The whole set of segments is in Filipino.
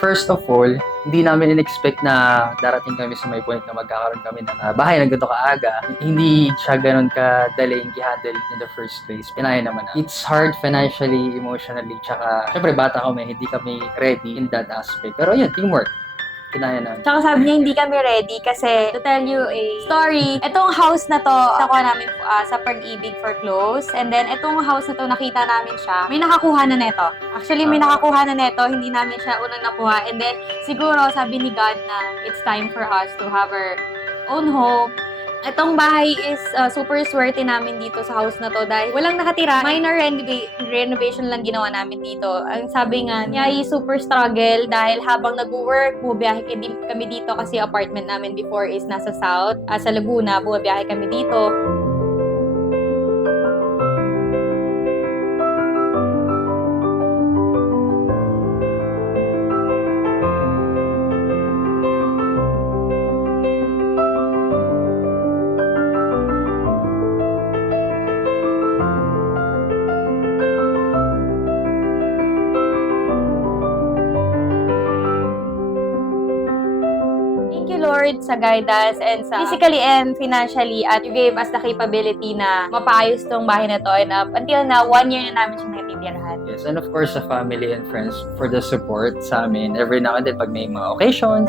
first of all, hindi namin in-expect na darating kami sa may point na magkakaroon kami ng bahay na ganito kaaga. Hindi siya ganun kadaling i-handle in the first place. Pinaya naman na. It's hard financially, emotionally, tsaka syempre bata kami, hindi kami ready in that aspect. Pero yun, teamwork. Kinaya namin. Tsaka sabi niya, hindi kami ready kasi to tell you a story, itong house na to, nakuha namin sa Pag-ibig for close. And then, itong house na to, nakita namin siya. May nakakuha na neto. Actually, may nakakuha na neto. Hindi namin siya unang nakuha. And then, siguro, sabi ni God na it's time for us to have our own home. Itong bahay is super swerte namin dito sa house na to dahil walang nakatira. Minor renovation lang ginawa namin dito. Ang sabi nga niya ay super struggle dahil habang nag-work, bumabiyahe kami dito kasi apartment namin before is nasa south, sa Laguna, bumabiyahe kami dito. Lord, sa guidance and sa physically and financially at you gave us the capability na mapaayos tong bahay na to and up until now, 1 year na namin siya natitirahan. Yes, and of course, sa family and friends for the support sa amin every now and then pag may mga occasions.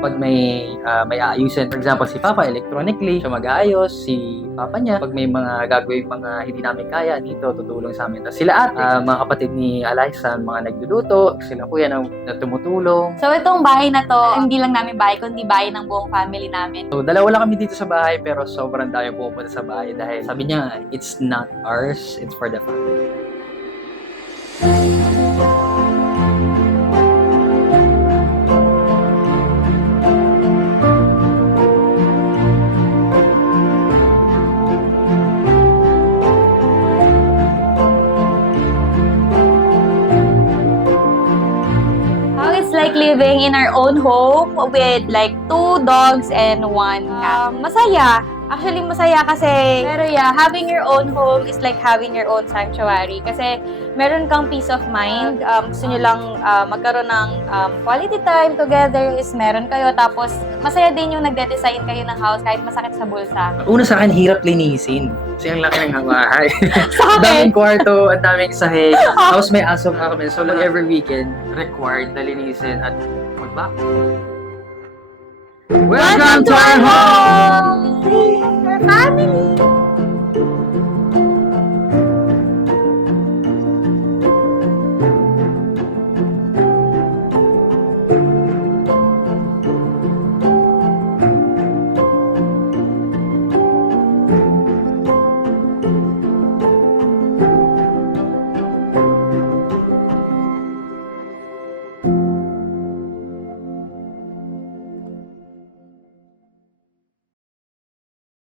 Pag may aayusin, for example, si Papa electronically, siya mag-aayos, si Papa niya, pag may mga gagawin mga hindi namin kaya dito, tutulong sa amin. Tapos sila ate, mga kapatid ni Alaysan, mga nagluluto, sila kuya na tumutulong. So itong bahay na to, hindi lang namin bahay, kundi bahay ng buong family namin. So dalawa lang kami dito sa bahay, pero sobrang dami pupunta sa bahay dahil sabi niya, it's not ours, it's for the family. Like living in our own home with like 2 dogs and 1 cat. Masaya. Actually, masaya kasi, pero yeah, having your own home is like having your own sanctuary. Kasi meron kang peace of mind. Gusto nyo lang magkaroon ng quality time together is meron kayo. Tapos, masaya din yung nagde-design kayo ng house kahit masakit sa bulsa. Una sa akin, hirap linisin. Kasi ang laki ng bahay. Sa akin. Daming kwarto, ang daming sahig. Tapos may aso pa kami. So, every weekend, required na linisin at mag-back. Welcome to our home!